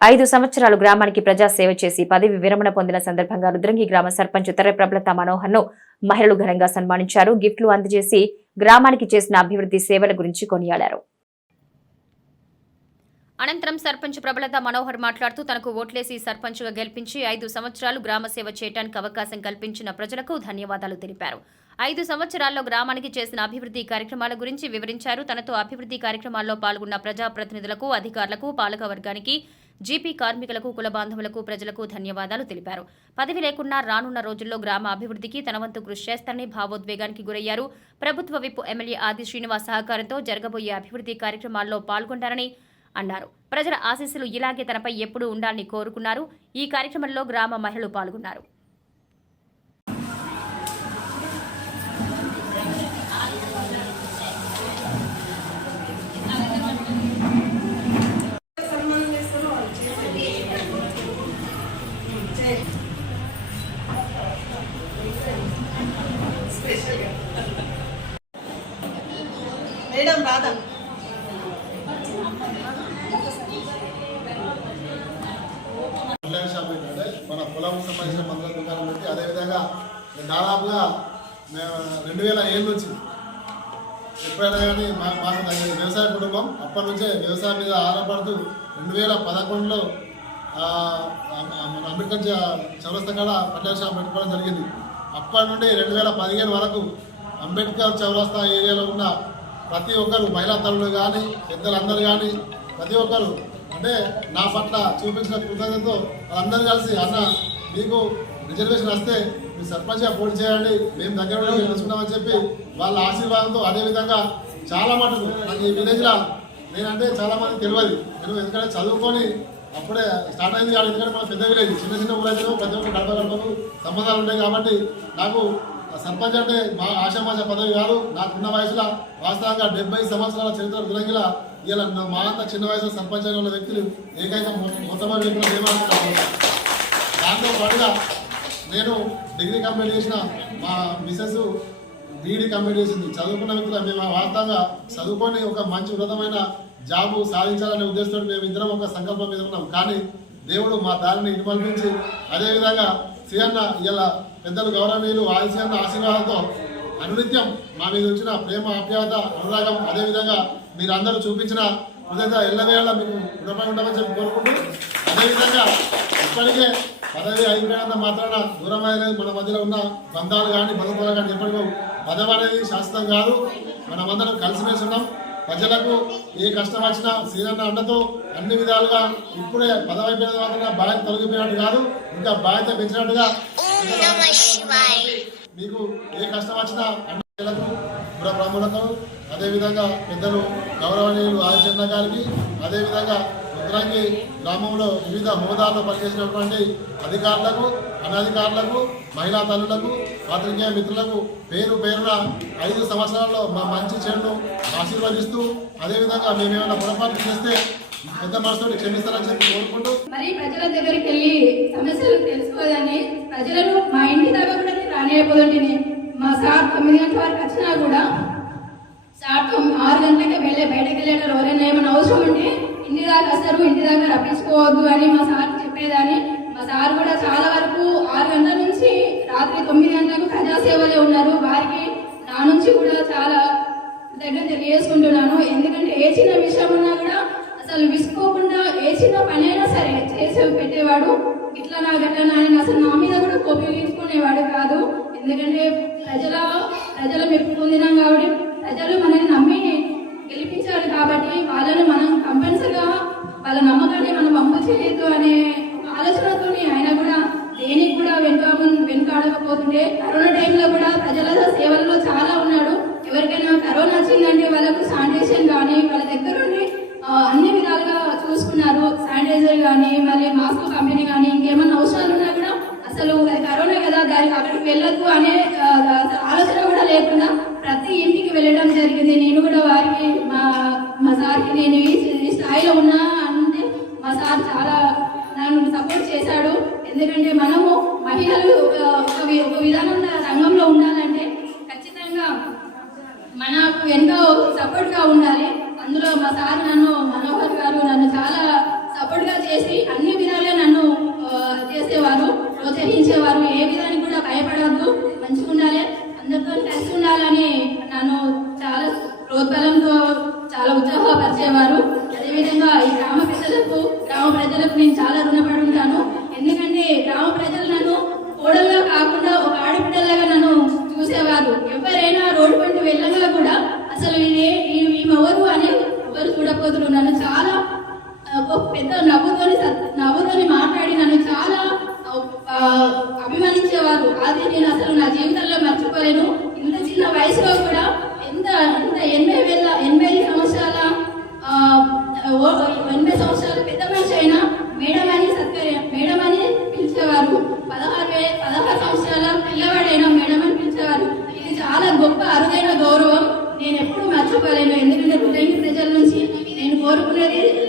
ఐదు సంవత్సరాలు గ్రామానికి ప్రజాసేవ చేసి పదవి విరమణ పొందిన సందర్భంగా రుద్రంగి గ్రామ సర్పంచ్ తర్రెప్రబలత మనోహర్ను మహిళలు ఘనంగా సన్మానించారు. గిఫ్ట్లు అందజేసి గ్రామానికి చేసిన అభివృద్ధి సేవల గురించి కొనియాడారు. అనంతరం సర్పంచ్ ప్రబలత మనోహర్ మాట్లాడుతూ తనకు ఓట్లేసి సర్పంచ్గా గెలిపించి ఐదు సంవత్సరాలు గ్రామ సేవ చేయడానికి అవకాశం కల్పించిన ప్రజలకు ధన్యవాదాలు తెలిపారు. ఐదు సంవత్సరాల్లో గ్రామానికి చేసిన అభివృద్ధి కార్యక్రమాల గురించి వివరించారు. తనతో అభివృద్ధి కార్యక్రమాల్లో పాల్గొన్న ప్రజాప్రతినిధులకు అధికారులకు పాలక వర్గానికి జీపీ కార్మికులకు కుల బాంధవులకు ప్రజలకు ధన్యవాదాలు తెలిపారు. పదవి లేకున్నా రానున్న రోజుల్లో గ్రామ అభివృద్ధికి తనవంతు కృషి చేస్తానని భావోద్వేగానికి గురయ్యారు. ప్రభుత్వ విప్ ఎమ్మెల్యే ఆది శ్రీనివాస్ సహకారంతో జరగబోయే అభివృద్ధి కార్యక్రమాల్లో పాల్గొంటారని అన్నారు. ప్రజల ఆశీస్సులు ఇలాగే తనపై ఎప్పుడూ ఉండాలని కోరుకున్నారు. ఈ కార్యక్రమంలో గ్రామ మహిళలు పాల్గొన్నారు. మన సంబంధించిన మందుల దుకాణం పెట్టి అదేవిధంగా దాదాపుగా మేము రెండు వేల ఏళ్ళ నుంచి ఎప్పుడైనా కానీ మా మాకు దగ్గర వ్యవసాయ కుటుంబం అప్పటి నుంచే వ్యవసాయం మీద ఆధారపడుతూ రెండు వేల పదకొండులో మన అంబేద్కర్ చ- చౌరస్తా కాడ పెట్టుకోవడం జరిగింది. అప్పటి నుండి రెండు వేల పదిహేను వరకు అంబేద్కర్ చౌరస్తా ఏరియాలో ఉన్న ప్రతి ఒక్కరు మహిళా తల్లులు కానీ పెద్దలందరూ కానీ ప్రతి ఒక్కరు అంటే నా పట్ల చూపించిన కృతజ్ఞతతో అందరూ కలిసి అన్న మీకు రిజర్వేషన్ వస్తే మీ సర్పంచ్గా పోటీ చేయండి. మేము దగ్గర ఉండి తెలుసుకున్నామని చెప్పి వాళ్ళ ఆశీర్వాదంతో అదేవిధంగా చాలా మటుకు నాకు ఈ విలేజ్లో నేనంటే చాలా మంది తెలియదు. నేను ఎందుకంటే చదువుకొని అప్పుడే స్టార్ట్ అయింది కాదు ఎందుకంటే మన పెద్ద విలేజ్ చిన్న చిన్న ఊరైతే పెద్ద ఒక్క గడప గడపకు సంబంధాలు ఉంటాయి కాబట్టి నాకు సర్పంచ్ అంటే మా ఆశామాష పదవి కాదు. నాకున్న వయసులో వాస్తవంగా డెబ్బై సంవత్సరాల చరిత్ర దురంగిల ఇలా మా అంత చిన్న వయసులో సర్పంచ్ అయిన ఉన్న వ్యక్తులు ఏకైక మొట్టమొదటి వ్యక్తులు ఏమనుకుంటున్నారు దాంతో పాటుగా నేను డిగ్రీ కంప్లీట్ చేసిన మా మిసెస్ బీఈడి కంప్లీట్ చేసింది. చదువుకున్న వ్యక్తులు మేము వార్తగా చదువుకొని ఒక మంచి ఉన్నతమైన జాబు సాధించాలనే ఉద్దేశంతో మేము ఇద్దరం ఒక సంకల్పం మీద ఉన్నాం. కానీ దేవుడు మా దారిని ఇటుమల్పించి అదేవిధంగా సియన్న ఇలా పెద్దలు గౌరవనీయులు ఆది సియన్న ఆశీర్వాదంతో అనునిత్యం మా మీద వచ్చిన ప్రేమ ఆప్యాయత అనురాగం అదేవిధంగా మీరందరూ చూపించిన హృదయ ఎల్లవేళ మీకు రుణపడి ఉండమని చెప్పి కోరుకుంటూ అదేవిధంగా ఇప్పటికే పదవి అయిపోయినంత మాత్రాన దూరం అనేది మన మధ్యలో ఉన్న బంధాలు కానీ బంధుత్వాలు కానీ ఎప్పటికో పదవి అనేది శాశ్వతం కాదు. మనమందరం కలిసిమెలిసి ఉన్నాం. ప్రజలకు ఏ కష్టం వచ్చినా సీనన్న అండతో అన్ని విధాలుగా ఇప్పుడే పదవి అయిపోయిన మాత్రం బాధ్యత తొలగిపోయినట్టు కాదు ఇంకా బాధ్యత పెంచినట్టుగా మీకు ఏ కష్టం వచ్చినా అన్నలకు పుర బ్రాహ్మణులకు అదేవిధంగా పెద్దలు గౌరవనీయులు ఆదిచంద్ర గారికి అదేవిధంగా భద్రాంగి గ్రామంలో వివిధ హోదాల్లో పనిచేసినటువంటి అధికారులకు అనధికారులకు మహిళా తల్లులకు పాత్రికేయ మిత్రులకు పేరు పేరున ఐదు సంవత్సరాల్లో మా మంచి చెడును ఆశీర్వదిస్తూ అదేవిధంగా మేమేమైనా పొరపాటు చేస్తే పెద్ద మనసుతో క్షమిస్తారని చెప్పి కోరుకుంటూ మరి ప్రజల దగ్గరికి వెళ్ళి సమస్యలు తెలుసుకోదని ప్రజలను మా ఇంటి దాకా కూడా నేను మా సార్ తొమ్మిది గంటల వరకు వచ్చినా కూడా సార్ ఆరు గంటలకే వెళ్ళే బయటకు వెళ్ళేటప్పుడు ఎవరైనా ఏమైనా అవసరం ఉంటే ఇంటి దాకా వస్తారు ఇంటి దాకా రప్పించుకోవద్దు అని మా సార్ చెప్పేదాన్ని మా సార్ కూడా చాలా వరకు ఆరు గంటల నుంచి రాత్రి తొమ్మిది గంటలకు ప్రజాసేవలే ఉన్నారు. వారికి నా నుంచి కూడా చాలా దగ్గర తెలియజేసుకుంటున్నాను. ఎందుకంటే ఏ చిన్న విషయం ఉన్నా కూడా అసలు విసుకోకుండా ఏ చిన్న పని అయినా సరే చేసి పెట్టేవాడు. ఇట్లా నా గట్లనా ఆయన అసలు నా మీద కూడా కోపగించుకునేవాడు కాదు. ఎందుకంటే ప్రజల ప్రజల మెప్పు పొందినాం కాబట్టి ప్రజలు మనల్ని నమ్మి గెలిపించారు కాబట్టి వాళ్ళని మనం కంపల్సరిగా వాళ్ళ నమ్మకాన్ని మనం పంపు చేయొద్దు అనే ఒక ఆలోచనతో ఆయన కూడా దేనికి కూడా వెనుక వెనుకాడకపోతుండే. కరోనా టైంలో కూడా ప్రజల సేవల్లో చాలా ఉన్నాడు. ఎవరికైనా కరోనా వచ్చిందంటే వాళ్ళకు శానిటేషన్ కానీ వాళ్ళ దగ్గర ఉండి అన్ని విధాలుగా చూసుకున్నారు. శానిటైజర్ కానీ మరి మాస్క్ కంపెనీ కానీ ఇంకేమన్నా అవసరాలు ఉన్నా కూడా అసలు అది కరోనా కదా దానికి అక్కడికి వెళ్ళొద్దు అనే ఆలోచన కూడా లేకుండా ప్రతి ఇంటికి వెళ్ళడం జరిగింది. నేను కూడా మా మా సార్కి నేను ఈ స్థాయిలో ఉన్నా అంటే మా సార్ చాలా నన్ను సపోర్ట్ చేశాడు. ఎందుకంటే మనము మహిళలు ఒక విధానం రంగంలో ఉండాలంటే ఖచ్చితంగా మనకు ఎంతో సపోర్ట్గా ఉండాలి. అందులో మా సార్ నన్ను మనోహర్ గారు నన్ను చాలా సపోర్ట్ సపోర్ట్గా చేసి అన్ని విధాలుగా నన్ను ఆ, చేసేవారు ప్రోత్సహించేవారు ఏ విధానికి కూడా భయపడవద్దు మంచిగా ఉండాలి అందరితో కలిసి ఉండాలని నన్ను చాలా ప్రోత్బలంతో చాలా ఉత్సాహపరిచేవారు అదేవిధంగా ఈ గ్రామ ప్రజలకు గ్రామ ప్రజలకు నేను చాలా రుణపడ ఉంటాను ఎందుకంటే గ్రామ ప్రజలు నన్ను కోడలుగా కాకుండా ఒక ఆడబిడ్డలాగా నన్ను చూసేవారు ఎవరైనా రోడ్డు పంటి వెళ్ళగా కూడా అసలు ఈయన ఈమె ఎవరు అని ఎవరు చూడకపోతున్నారు నన్ను చాలా ఆ, ఒక పెద్ద నవ్వుతోని సత్- నవ్వుతోని మాట్లాడి నన్ను చాలా ఆ, అభిమానించేవారు అది నేను అసలు నా జీవితంలో మర్చిపోలేను ఇంత చిన్న వయసులో కూడా ఎంత ఎంత ఎనభై వేల ఎనభై సంవత్సరాల ఆ, ఓ- ఎనభై సంవత్సరాల పెద్ద మనిషి అయినా మేడం అని సత్కర్య మేడం అని పిలిచేవారు పదహారు వే పదహారు సంవత్సరాల పిల్లవాడైనా మేడం అని పిలిచేవారు ఇది చాలా గొప్ప అరుదైన గౌరవం నేను ఎప్పుడు మర్చిపోలేను ఎందుకంటే హృదయ ప్రజల నుంచి నేను